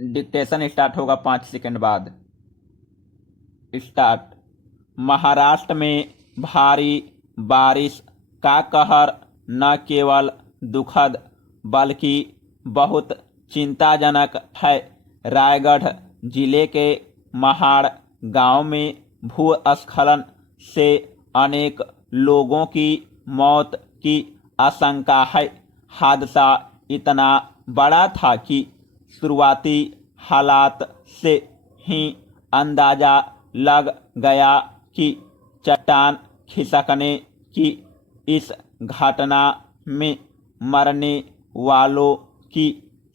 Dictation start होगा 5 second बाद। Start. Maharashtra में भारी बारिश का कहर न केवल दुखद बल्कि बहुत चिंताजनक है। रायगढ़ जिले के महाड़ गांव में भूस्खलन से अनेक लोगों की मौत की आशंका है। हादसा इतना बड़ा था कि शुरुआती हालात से ही अंदाजा लग गया कि चट्टान खिसकने की इस घटना में मरने वालों की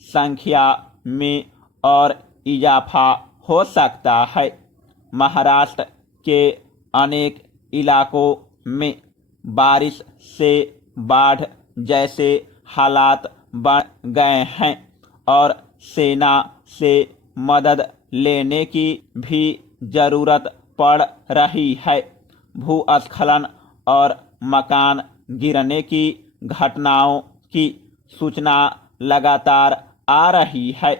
संख्या में और इजाफा हो सकता है। महाराष्ट्र के अनेक इलाकों में बारिश से बाढ़ जैसे हालात बन गए हैं और सेना से मदद लेने की भी जरूरत पड़ रही है। भूस्खलन और मकान गिरने की घटनाओं की सूचना लगातार आ रही है।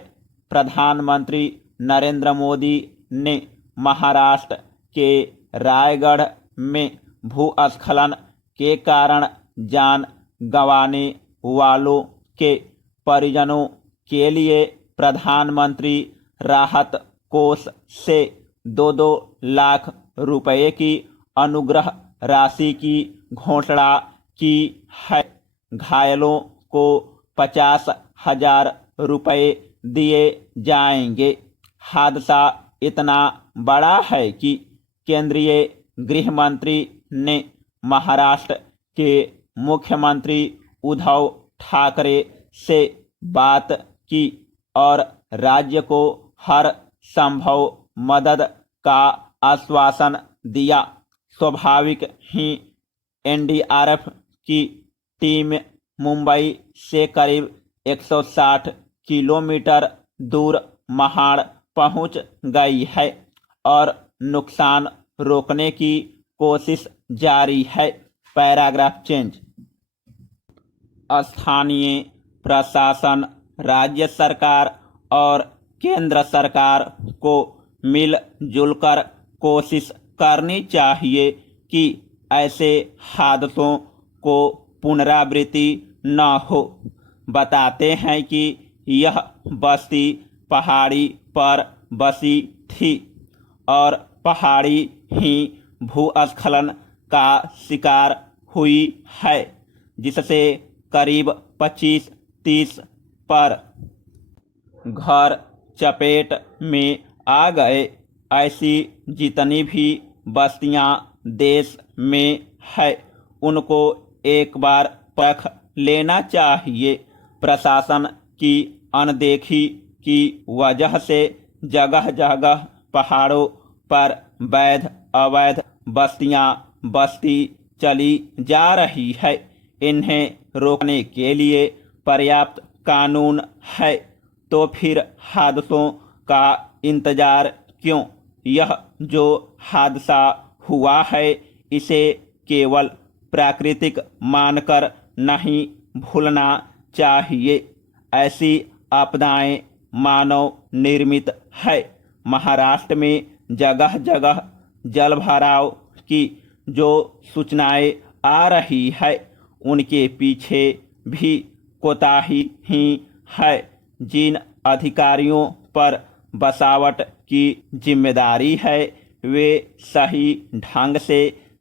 प्रधानमंत्री नरेंद्र मोदी ने महाराष्ट्र के रायगढ़ में भूस्खलन के कारण जान गंवाने वालों के परिजनों के लिए प्रधानमंत्री राहत कोष से 2-2 लाख रुपए की अनुग्रह राशि की घोषणा की है। घायलों को 50,000 रुपए दिए जाएंगे। हादसा इतना बड़ा है कि केंद्रीय गृह मंत्री ने महाराष्ट्र के मुख्यमंत्री उद्धव ठाकरे से बात की और राज्य को हर संभव मदद का आश्वासन दिया। स्वाभाविक ही एनडीआरएफ की टीम मुंबई से करीब 160 किलोमीटर दूर महाड़ पहुंच गई है और नुकसान रोकने की कोशिश जारी है। Paragraph change. स्थानीय प्रशासन, राज्य सरकार और केंद्र सरकार को मिलजुल कर कोशिश करनी चाहिए कि ऐसे हादसों को पुनरावृत्ति न हो। बताते हैं कि यह बस्ती पहाड़ी पर बसी थी और पहाड़ी ही भूस्खलन का शिकार हुई है, जिससे करीब 25-30 पर घर चपेट में आ गए। ऐसी जितनी भी बस्तियां देश में है उनको एक बार परख लेना चाहिए। प्रशासन की अनदेखी की वजह से जगह जगह पहाड़ों पर वैध अवैध बस्तियां बसती चली जा रही है। इन्हें रोकने के लिए पर्याप्त कानून है तो फिर हादसों का इंतजार क्यों? यह जो हादसा हुआ है इसे केवल प्राकृतिक मानकर नहीं भूलना चाहिए। ऐसी आपदाएं मानव निर्मित है। महाराष्ट्र में जगह जगह जलभराव की जो सूचनाएं आ रही है उनके पीछे भी कोताही ही है। जिन अधिकारियों पर बसावट की जिम्मेदारी है वे सही ढंग से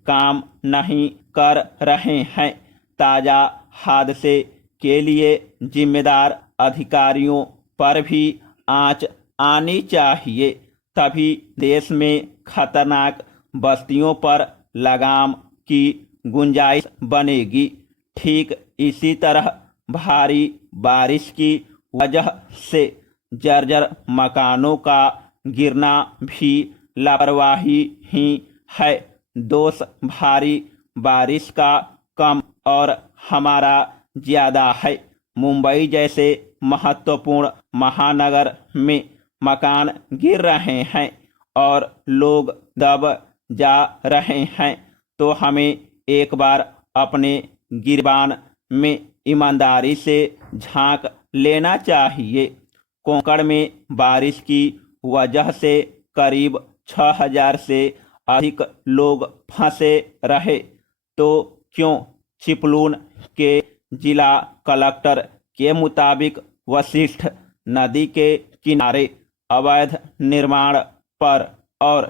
काम नहीं कर रहे हैं। ताज़ा हादसे के लिए जिम्मेदार अधिकारियों पर भी आंच आनी चाहिए, तभी देश में खतरनाक बस्तियों पर लगाम की गुंजाइश बनेगी। ठीक इसी तरह भारी बारिश की वजह से जर्जर मकानों का गिरना भी लापरवाही ही है। दोष भारी बारिश का कम और हमारा ज्यादा है। मुंबई जैसे महत्वपूर्ण महानगर में मकान गिर रहे हैं और लोग दब जा रहे हैं तो हमें एक बार अपने गिरबान में ईमानदारी से झांक लेना चाहिए। कोंकण में बारिश की वजह से करीब 6,000 से अधिक लोग फंसे रहे, तो क्यों चिपलून के जिला कलेक्टर के मुताबिक वशिष्ठ नदी के किनारे अवैध निर्माण पर और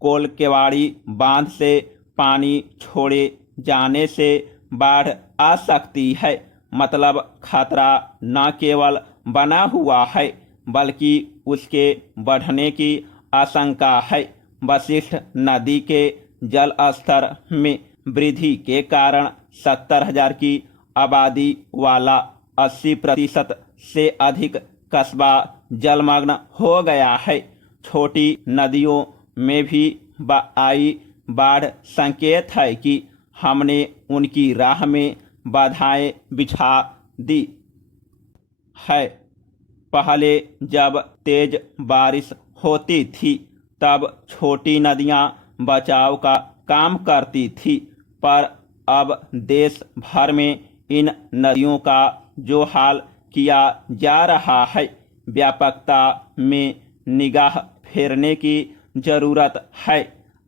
कोलकेवाड़ी बांध से पानी छोड़े जाने से बाढ़ आ सकती है। मतलब खतरा न केवल बना हुआ है बल्कि उसके बढ़ने की आशंका है। वशिष्ठ नदी के जल स्तर में वृद्धि के कारण 70,000 की आबादी वाला 80% से अधिक कस्बा जलमग्न हो गया है। छोटी नदियों में भी आई बाढ़ संकेत है कि हमने उनकी राह में बाधाएं बिछा दी है। पहले जब तेज बारिश होती थी तब छोटी नदियां बचाव का काम करती थी, पर अब देश भर में इन नदियों का जो हाल किया जा रहा है, व्यापकता में निगाह फेरने की जरूरत है।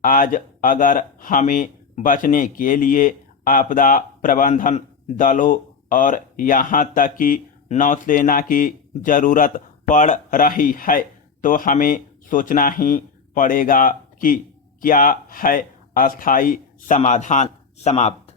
आज अगर हमें बचने के लिए आपदा प्रबंधन दलों और यहाँ तक कि नौसेना की जरूरत पड़ रही है, तो हमें सोचना ही पड़ेगा कि क्या है अस्थायी समाधान। समाप्त।